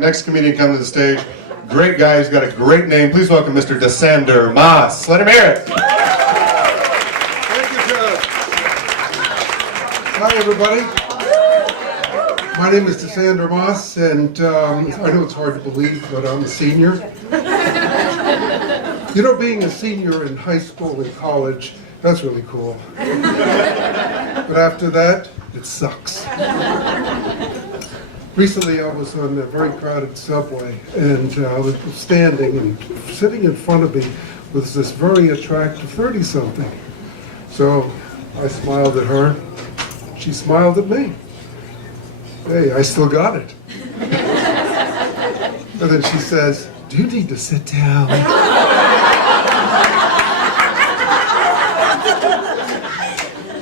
Next comedian coming to the stage, great guy who's got a great name. Please welcome Mr. Desander Mas. Let him hear it. Thank you, Jeff. Hi, everybody. My name is Desander Mas, and I know it's hard to believe, but I'm a senior. You know, being a senior in high school and college, that's really cool. But after that, it sucks. Recently, I was on a very crowded subway, and I was standing, and sitting in front of me was this very attractive 30-something. So I smiled at her. She smiled at me. Hey, I still got it. And then she says, "Do you need to sit down?"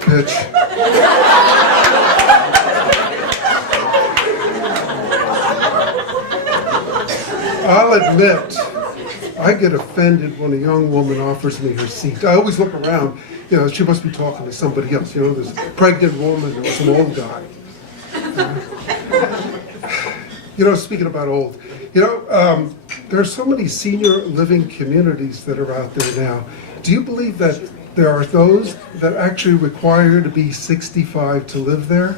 Bitch. I'll admit, I get offended when a young woman offers me her seat. I always look around, you know, she must be talking to somebody else. You know, there's a pregnant woman or some old guy. You know, speaking about old, you know, there are so many senior living communities that are out there now. Do you believe that there are those that actually require to be 65 to live there?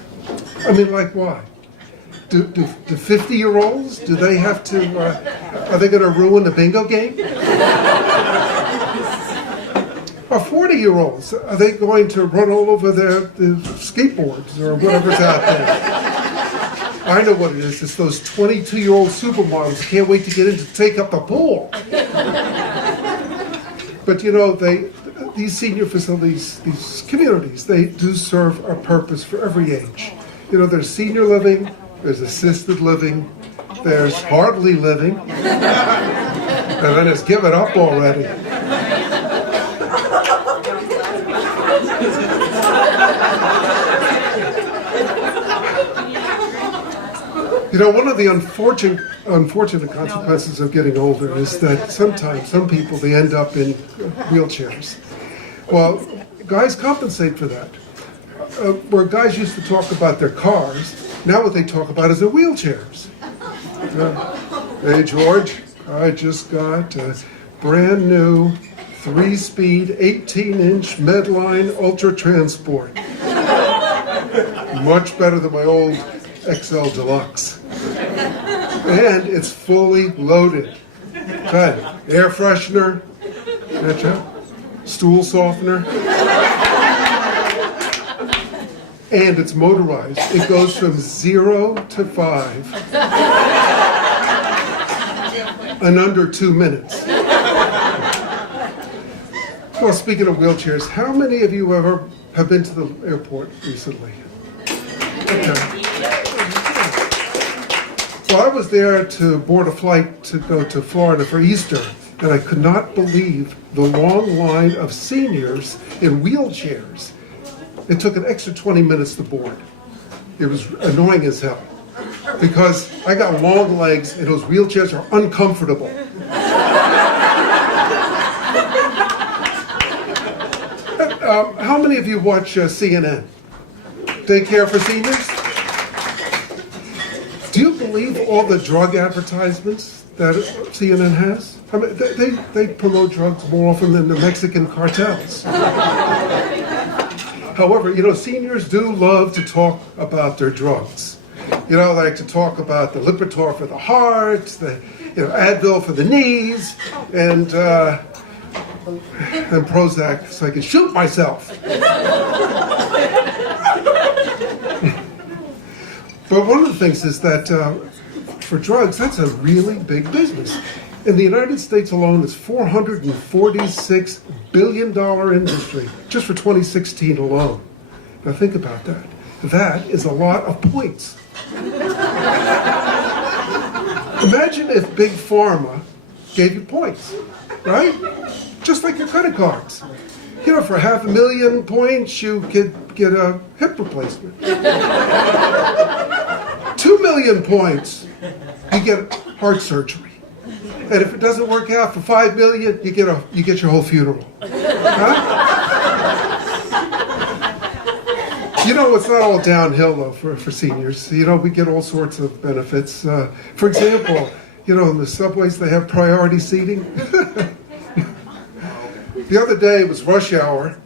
I mean, like why? Do 50-year-olds, do they have to, are they going to ruin the bingo game? Or 40-year-olds, are they going to run all over their skateboards or whatever's out there? I know what it is. It's those 22-year-old supermodels can't wait to get in to take up the pool. But you know, these senior facilities, these communities, they do serve a purpose for every age. You know, there's senior living, there's assisted living, there's hardly living, and then it's give it up already. You know, one of the unfortunate consequences of getting older is that sometimes some people, they end up in wheelchairs. Well, guys compensate for that. Where guys used to talk about their cars, now what they talk about is their wheelchairs. Hey, George, I just got a brand new 3-speed, 18-inch Medline Ultra Transport. Much better than my old XL Deluxe. And it's fully loaded. Got air freshener, stool softener. And it's motorized. It goes from 0 to 5 in under 2 minutes. Well, speaking of wheelchairs, how many of you ever have been to the airport recently? Okay. Well, I was there to board a flight to go to Florida for Easter, and I could not believe the long line of seniors in wheelchairs. It took an extra 20 minutes to board. It was annoying as hell because I got long legs and those wheelchairs are uncomfortable. How many of you watch CNN? They care for seniors? Do you believe all the drug advertisements that CNN has? I mean, they promote drugs more often than the Mexican cartels. However, you know, seniors do love to talk about their drugs. You know, they like to talk about the Lipitor for the heart, the Advil for the knees, and Prozac so I can shoot myself. But one of the things is that for drugs, that's a really big business. In the United States alone, it's $446 billion industry, just for 2016 alone. Now think about that. That is a lot of points. Imagine if Big Pharma gave you points, right? Just like your credit cards. You know, for 500,000 points, you could get a hip replacement. 2 million points, you get heart surgery. And if it doesn't work out for 5 million, you get your whole funeral. Huh? You know, it's not all downhill, though, for seniors. You know, we get all sorts of benefits. For example, you know, in the subways, they have priority seating. The other day, it was rush hour,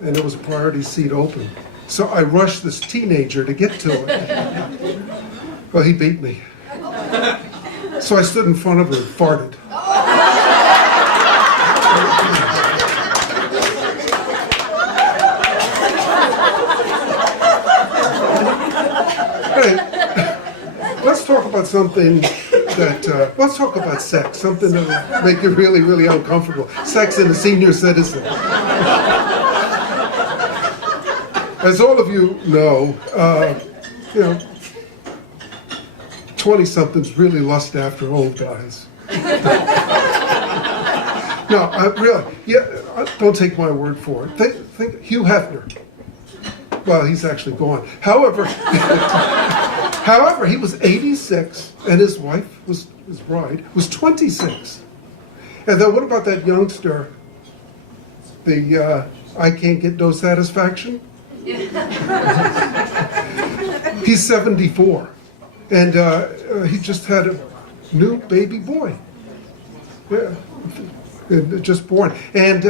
and there was a priority seat open. So I rushed this teenager to get to it. Well, he beat me. So I stood in front of her and farted. Hey, let's talk about something that, let's talk about sex, something that will make you really, really uncomfortable. Sex in a senior citizen. As all of you know, 20-somethings really lust after old guys. No, really, don't take my word for it. Think Hugh Hefner. Well, he's actually gone. However, he was 86, and his wife, his bride, was 26. And then what about that youngster, the I can't get no satisfaction? He's 74, and he just had a new baby boy. Yeah, just born, and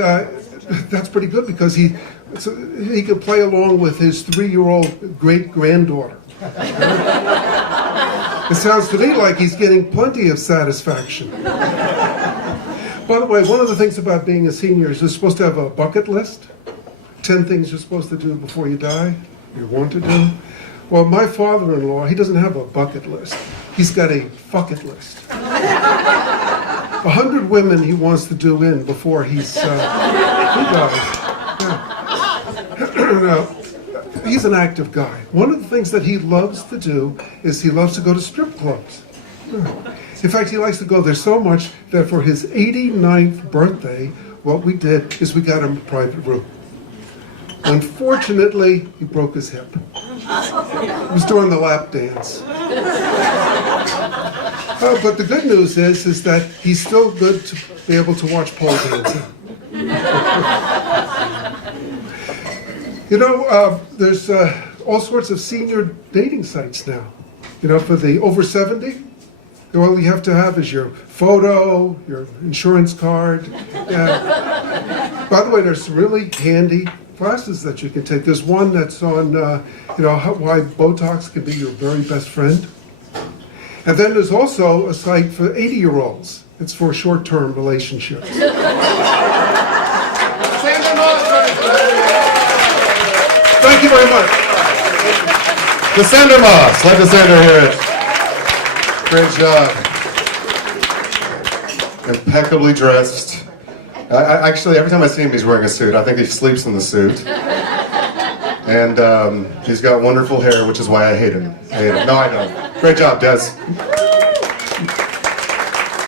that's pretty good because he could play along with his 3-year-old great-granddaughter. It sounds to me like he's getting plenty of satisfaction. By the way, one of the things about being a senior is you're supposed to have a bucket list. 10 things you're supposed to do before you die, you want to do. Well, my father-in-law, he doesn't have a bucket list. He's got a fuck-it list. 100 women he wants to do in before he dies. Yeah. Now, he's an active guy. One of the things that he loves to do is he loves to go to strip clubs. In fact, he likes to go there so much that for his 89th birthday, what we did is we got him a private room. Unfortunately, he broke his hip. It was during the lap dance. But the good news is that he's still good to be able to watch pole dancing. You know, there's all sorts of senior dating sites now. You know, for the over 70, all you have to have is your photo, your insurance card. By the way, there's really handy classes that you can take. There's one that's on, why Botox can be your very best friend. And then there's also a site for 80-year-olds. It's for short-term relationships. Thank you very much. Desander Moss. Let Desander hear it. Great job. Impeccably dressed. Actually, every time I see him, he's wearing a suit. I think he sleeps in the suit. And he's got wonderful hair, which is why I hate him. No, I don't. Great job, Des.